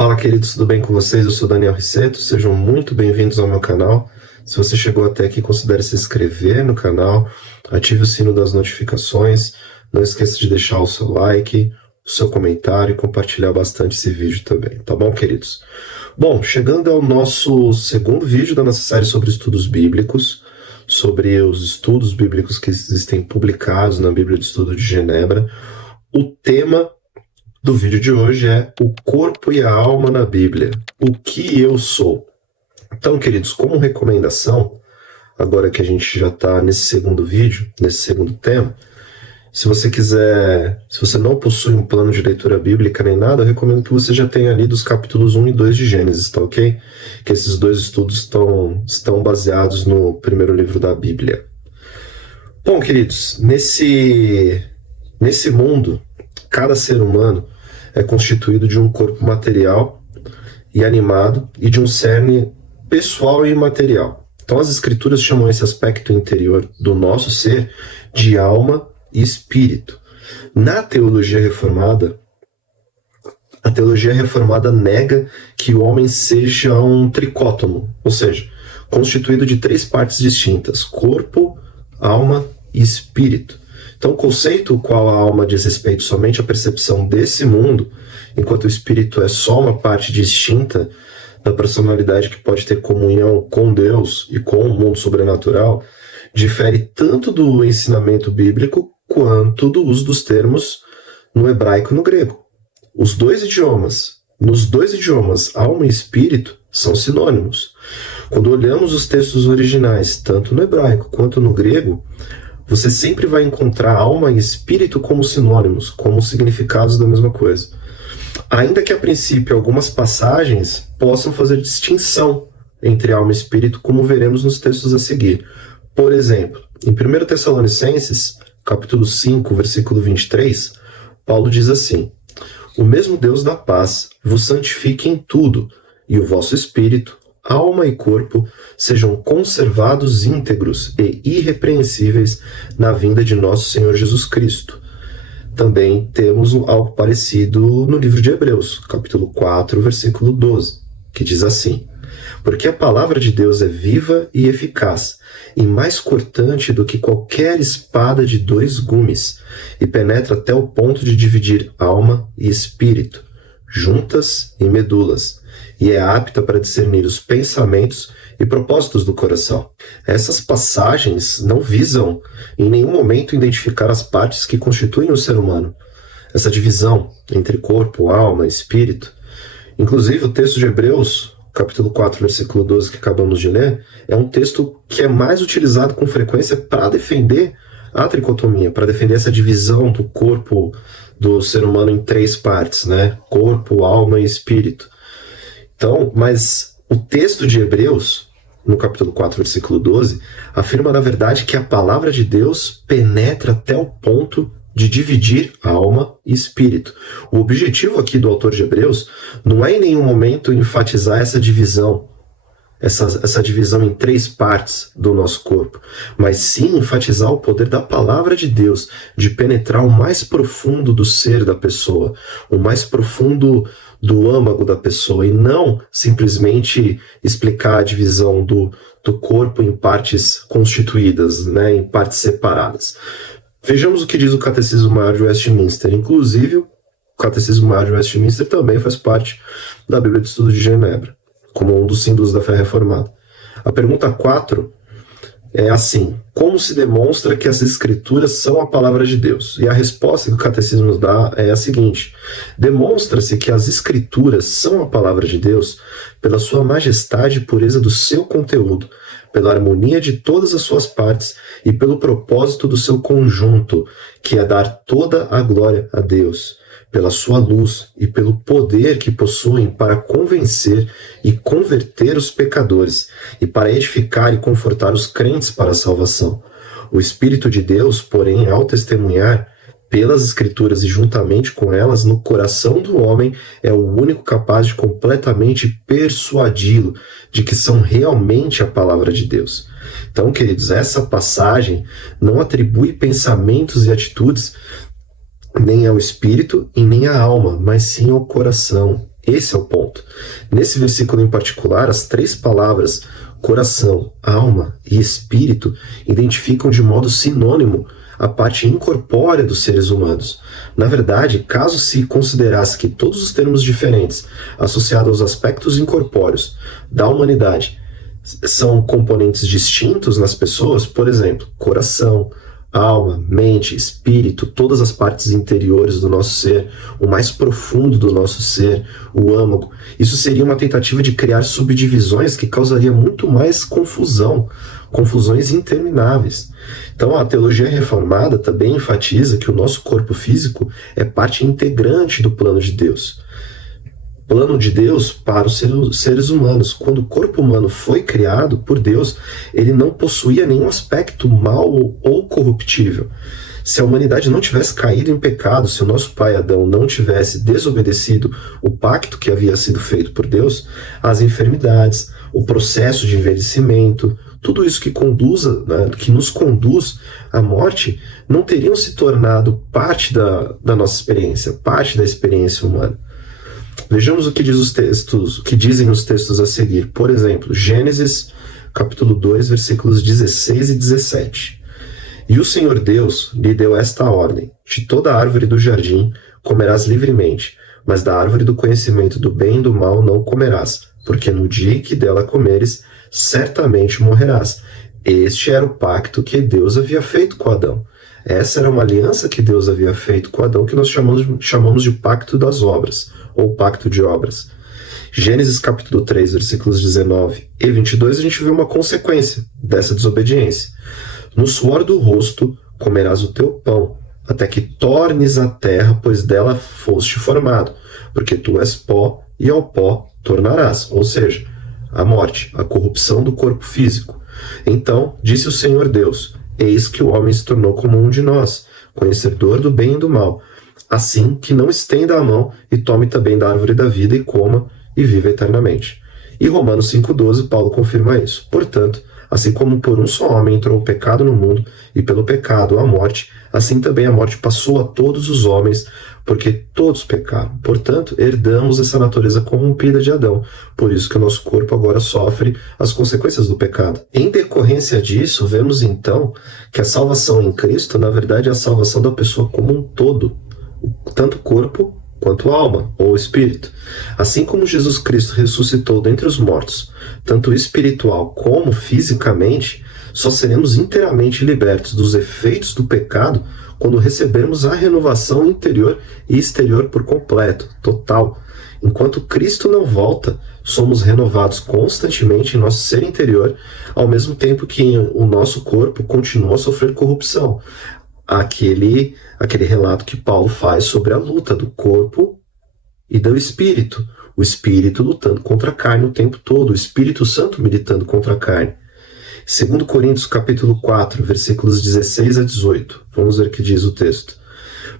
Fala, queridos, tudo bem com vocês? Eu sou Daniel Risseto, sejam muito bem-vindos ao meu canal. Se você chegou até aqui, considere se inscrever no canal, ative o sino das notificações, não esqueça de deixar o seu like, o seu comentário e compartilhar bastante esse vídeo também, tá bom, queridos? Bom, chegando ao nosso segundo vídeo da nossa série sobre estudos bíblicos, sobre os estudos bíblicos que existem publicados na Bíblia de Estudo de Genebra, o tema do vídeo de hoje é o corpo e a alma na Bíblia, o que eu sou. Então, queridos, como recomendação, agora que a gente já está nesse segundo vídeo, nesse segundo tema, se você não possui um plano de leitura bíblica nem nada, eu recomendo que você já tenha lido os capítulos 1 e 2 de Gênesis, tá ok? Que esses dois estudos estão baseados no primeiro livro da Bíblia. Bom, queridos, nesse mundo, cada ser humano é constituído de um corpo material e animado e de um cerne pessoal e imaterial. Então as escrituras chamam esse aspecto interior do nosso ser de alma e espírito. Na teologia reformada, a teologia reformada nega que o homem seja um tricótomo, ou seja, constituído de três partes distintas: corpo, alma e espírito. Então, o conceito qual a alma diz respeito somente à percepção desse mundo, enquanto o espírito é só uma parte distinta da personalidade que pode ter comunhão com Deus e com o mundo sobrenatural, difere tanto do ensinamento bíblico quanto do uso dos termos no hebraico e no grego. Nos dois idiomas, alma e espírito são sinônimos. Quando olhamos os textos originais, tanto no hebraico quanto no grego, você sempre vai encontrar alma e espírito como sinônimos, como significados da mesma coisa. Ainda que a princípio algumas passagens possam fazer distinção entre alma e espírito, como veremos nos textos a seguir. Por exemplo, em 1 Tessalonicenses, capítulo 5, versículo 23, Paulo diz assim: "O mesmo Deus da paz vos santifique em tudo, e o vosso espírito, alma e corpo sejam conservados íntegros e irrepreensíveis na vinda de nosso Senhor Jesus Cristo." Também temos algo parecido no livro de Hebreus, capítulo 4, versículo 12, que diz assim: "Porque a palavra de Deus é viva e eficaz, e mais cortante do que qualquer espada de dois gumes, e penetra até o ponto de dividir alma e espírito, juntas e medulas, e é apta para discernir os pensamentos e propósitos do coração." Essas passagens não visam em nenhum momento identificar as partes que constituem o ser humano. Essa divisão entre corpo, alma e espírito. Inclusive, o texto de Hebreus, capítulo 4, versículo 12, que acabamos de ler, é um texto que é mais utilizado com frequência para defender a tricotomia, para defender essa divisão do corpo do ser humano em três partes, né? Corpo, alma e espírito. Então, mas o texto de Hebreus, no capítulo 4, versículo 12, afirma, na verdade, que a palavra de Deus penetra até o ponto de dividir alma e espírito. O objetivo aqui do autor de Hebreus não é em nenhum momento enfatizar essa divisão, essa divisão em três partes do nosso corpo, mas sim enfatizar o poder da palavra de Deus de penetrar o mais profundo do ser da pessoa, o mais profundo do âmago da pessoa, e não simplesmente explicar a divisão do corpo em partes constituídas, né, em partes separadas. Vejamos o que diz o Catecismo Maior de Westminster. Inclusive, o Catecismo Maior de Westminster também faz parte da Bíblia de Estudo de Genebra, como um dos símbolos da fé reformada. A pergunta 4 é assim: como se demonstra que as Escrituras são a palavra de Deus? E a resposta que o Catecismo nos dá é a seguinte: demonstra-se que as Escrituras são a palavra de Deus pela sua majestade e pureza do seu conteúdo, pela harmonia de todas as suas partes e pelo propósito do seu conjunto, que é dar toda a glória a Deus, pela sua luz e pelo poder que possuem para convencer e converter os pecadores e para edificar e confortar os crentes para a salvação. O Espírito de Deus, porém, ao testemunhar pelas Escrituras e juntamente com elas no coração do homem, é o único capaz de completamente persuadi-lo de que são realmente a palavra de Deus. Então, queridos, essa passagem não atribui pensamentos e atitudes nem ao espírito e nem à alma, mas sim ao coração. Esse é o ponto. Nesse versículo em particular, as 3 palavras coração, alma e espírito identificam de modo sinônimo a parte incorpórea dos seres humanos. Na verdade, caso se considerasse que todos os termos diferentes associados aos aspectos incorpóreos da humanidade são componentes distintos nas pessoas, por exemplo, coração, alma, mente, espírito, todas as partes interiores do nosso ser, o mais profundo do nosso ser, o âmago. Isso seria uma tentativa de criar subdivisões que causaria muito mais confusões intermináveis. Então, a teologia reformada também enfatiza que o nosso corpo físico é parte integrante do plano de Deus. Plano de Deus para os seres humanos. Quando o corpo humano foi criado por Deus, ele não possuía nenhum aspecto mau ou corruptível. Se a humanidade não tivesse caído em pecado, se o nosso pai Adão não tivesse desobedecido o pacto que havia sido feito por Deus, as enfermidades, o processo de envelhecimento, tudo isso que nos conduz à morte, não teriam se tornado parte da nossa experiência, parte da experiência humana. Vejamos o que dizem os textos a seguir. Por exemplo, Gênesis, capítulo 2, versículos 16 e 17. E o Senhor Deus lhe deu esta ordem: de toda árvore do jardim comerás livremente, mas da árvore do conhecimento do bem e do mal não comerás, porque no dia em que dela comeres, certamente morrerás. Este era o pacto que Deus havia feito com Adão. Essa era uma aliança que Deus havia feito com Adão, que nós chamamos de pacto das obras, ou pacto de obras. Gênesis capítulo 3, versículos 19 e 22, a gente vê uma consequência dessa desobediência. No suor do rosto comerás o teu pão, até que tornes a terra, pois dela foste formado, porque tu és pó, e ao pó tornarás. Ou seja, a morte, a corrupção do corpo físico. Então disse o Senhor Deus: eis que o homem se tornou como um de nós, conhecedor do bem e do mal. Assim que não estenda a mão e tome também da árvore da vida e coma e viva eternamente. E Romanos 5,12, Paulo confirma isso. Portanto, assim como por um só homem entrou o pecado no mundo, e pelo pecado a morte, assim também a morte passou a todos os homens, porque todos pecaram. Portanto, herdamos essa natureza corrompida de Adão. Por isso que o nosso corpo agora sofre as consequências do pecado. Em decorrência disso, vemos então que a salvação em Cristo, na verdade, é a salvação da pessoa como um todo, tanto corpo quanto alma ou espírito. Assim como Jesus Cristo ressuscitou dentre os mortos, tanto espiritual como fisicamente, só seremos inteiramente libertos dos efeitos do pecado quando recebermos a renovação interior e exterior por completo, total. Enquanto Cristo não volta, somos renovados constantemente em nosso ser interior, ao mesmo tempo que o nosso corpo continua a sofrer corrupção. Aquele relato que Paulo faz sobre a luta do corpo e do espírito. O espírito lutando contra a carne o tempo todo, o Espírito Santo militando contra a carne. 2 Coríntios capítulo 4, versículos 16 a 18. Vamos ver o que diz o texto.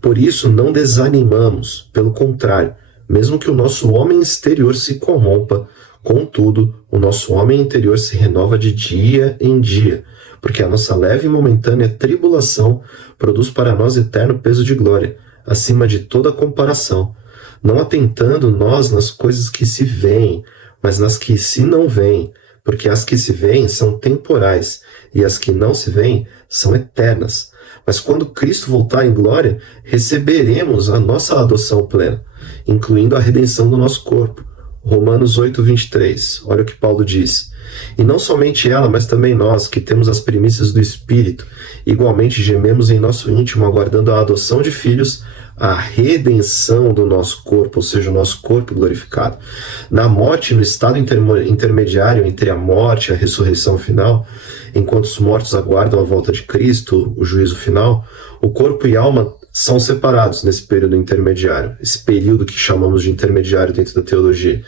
Por isso não desanimamos, pelo contrário, mesmo que o nosso homem exterior se corrompa, contudo, o nosso homem interior se renova de dia em dia, porque a nossa leve e momentânea tribulação produz para nós eterno peso de glória, acima de toda comparação, não atentando nós nas coisas que se veem, mas nas que se não veem, porque as que se veem são temporais, e as que não se veem são eternas. Mas quando Cristo voltar em glória, receberemos a nossa adoção plena, incluindo a redenção do nosso corpo. Romanos 8, 23. Olha o que Paulo diz. E não somente ela, mas também nós, que temos as primícias do Espírito, igualmente gememos em nosso íntimo, aguardando a adoção de filhos, a redenção do nosso corpo, ou seja, o nosso corpo glorificado. Na morte, no estado intermediário entre a morte e a ressurreição final, enquanto os mortos aguardam a volta de Cristo, o juízo final, o corpo e a alma são separados nesse período intermediário, esse período que chamamos de intermediário dentro da teologia.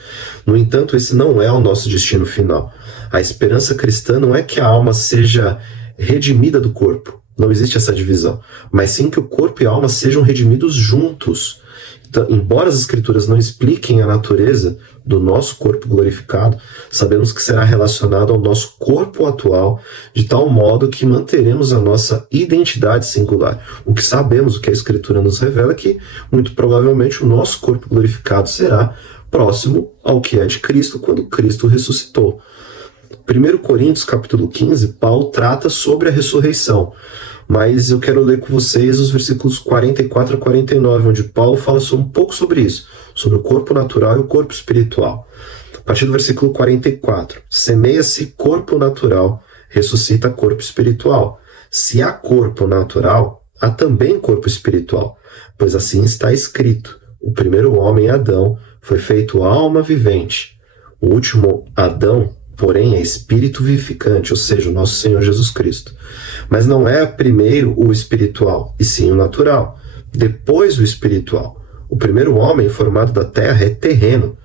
No entanto, esse não é o nosso destino final. A esperança cristã não é que a alma seja redimida do corpo, não existe essa divisão, mas sim que o corpo e a alma sejam redimidos juntos. Então, embora as Escrituras não expliquem a natureza do nosso corpo glorificado, sabemos que será relacionado ao nosso corpo atual, de tal modo que manteremos a nossa identidade singular. O que sabemos, o que a Escritura nos revela, é que, muito provavelmente, o nosso corpo glorificado será próximo ao que é de Cristo quando Cristo ressuscitou. 1 Coríntios capítulo 15, Paulo trata sobre a ressurreição, mas eu quero ler com vocês os versículos 44 a 49, onde Paulo fala um pouco sobre isso, sobre o corpo natural e o corpo espiritual. A partir do versículo 44, semeia-se corpo natural, ressuscita corpo espiritual. Se há corpo natural, há também corpo espiritual, pois assim está escrito: o primeiro homem, Adão, foi feito alma vivente. O último, Adão, porém, é espírito vivificante, ou seja, o nosso Senhor Jesus Cristo. Mas não é primeiro o espiritual, e sim o natural, depois o espiritual. O primeiro homem formado da terra é terreno,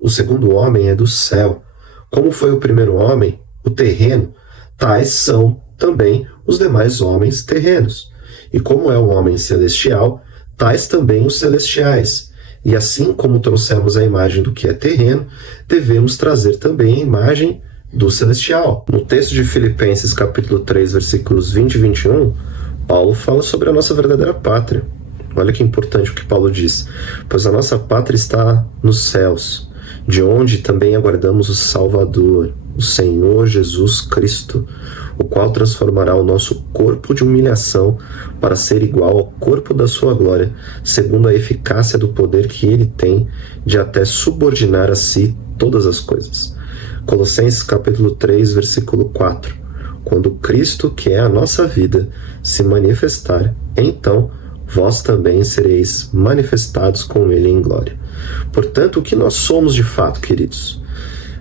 o segundo homem é do céu. Como foi o primeiro homem, o terreno, tais são também os demais homens terrenos. E como é o homem celestial, tais também os celestiais. E assim como trouxemos a imagem do que é terreno, devemos trazer também a imagem do celestial. No texto de Filipenses capítulo 3, versículos 20 e 21, Paulo fala sobre a nossa verdadeira pátria. Olha que importante o que Paulo diz: pois a nossa pátria está nos céus, de onde também aguardamos o Salvador, o Senhor Jesus Cristo, o qual transformará o nosso corpo de humilhação para ser igual ao corpo da sua glória, segundo a eficácia do poder que ele tem de até subordinar a si todas as coisas. Colossenses capítulo 3, versículo 4. Quando Cristo, que é a nossa vida, se manifestar, então vós também sereis manifestados com ele em glória. Portanto, o que nós somos de fato, queridos?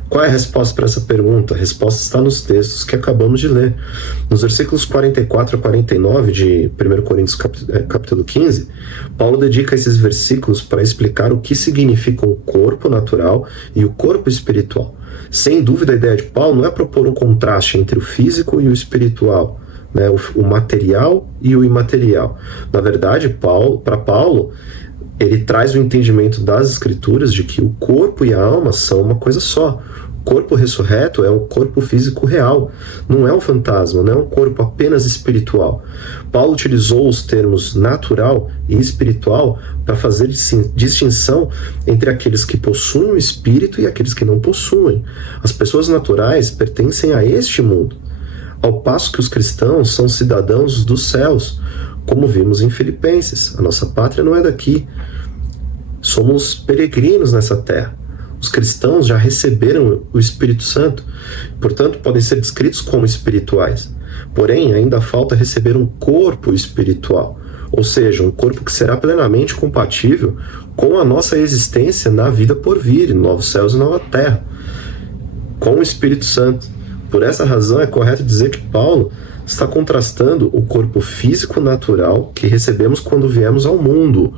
Qual é a resposta para essa pergunta? A resposta está nos textos que acabamos de ler. Nos versículos 44 a 49 de 1 Coríntios capítulo 15, Paulo dedica esses versículos para explicar o que significa o corpo natural e o corpo espiritual. Sem dúvida, a ideia de Paulo não é propor um contraste entre o físico e o espiritual, né, o material e o imaterial. Na verdade, para Paulo, ele traz o entendimento das Escrituras de que o corpo e a alma são uma coisa só. O corpo ressurreto é um corpo físico real, não é um fantasma, não é um corpo apenas espiritual. Paulo utilizou os termos natural e espiritual para fazer distinção entre aqueles que possuem o espírito e aqueles que não possuem. As pessoas naturais pertencem a este mundo, ao passo que os cristãos são cidadãos dos céus, como vimos em Filipenses. A nossa pátria não é daqui. Somos peregrinos nessa terra. Os cristãos já receberam o Espírito Santo, portanto podem ser descritos como espirituais. Porém, ainda falta receber um corpo espiritual, ou seja, um corpo que será plenamente compatível com a nossa existência na vida por vir, novos céus e nova terra, com o Espírito Santo. Por essa razão é correto dizer que Paulo está contrastando o corpo físico natural que recebemos quando viemos ao mundo,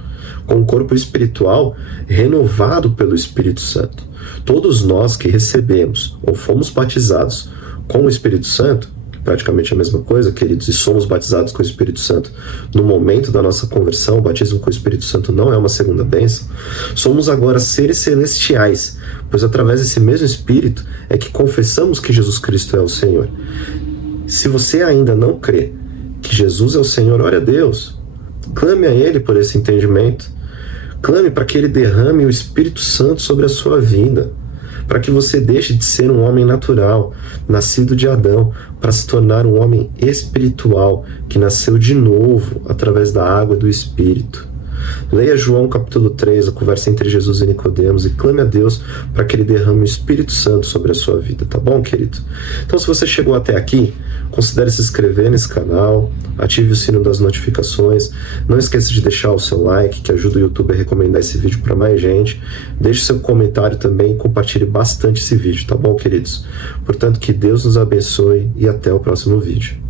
com o corpo espiritual renovado pelo Espírito Santo. Todos nós que recebemos ou fomos batizados com o Espírito Santo, que praticamente é a mesma coisa, queridos, e somos batizados com o Espírito Santo no momento da nossa conversão, o batismo com o Espírito Santo não é uma segunda bênção, somos agora seres celestiais, pois através desse mesmo Espírito é que confessamos que Jesus Cristo é o Senhor. Se você ainda não crê que Jesus é o Senhor, ore a Deus. Clame a Ele por esse entendimento. Clame para que Ele derrame o Espírito Santo sobre a sua vida, para que você deixe de ser um homem natural, nascido de Adão, para se tornar um homem espiritual, que nasceu de novo através da água e do Espírito. Leia João capítulo 3, a conversa entre Jesus e Nicodemos, e clame a Deus para que Ele derrame o Espírito Santo sobre a sua vida, tá bom, querido? Então, se você chegou até aqui, considere se inscrever nesse canal, ative o sino das notificações, não esqueça de deixar o seu like, que ajuda o YouTube a recomendar esse vídeo para mais gente, deixe seu comentário também e compartilhe bastante esse vídeo, tá bom, queridos? Portanto, que Deus nos abençoe e até o próximo vídeo.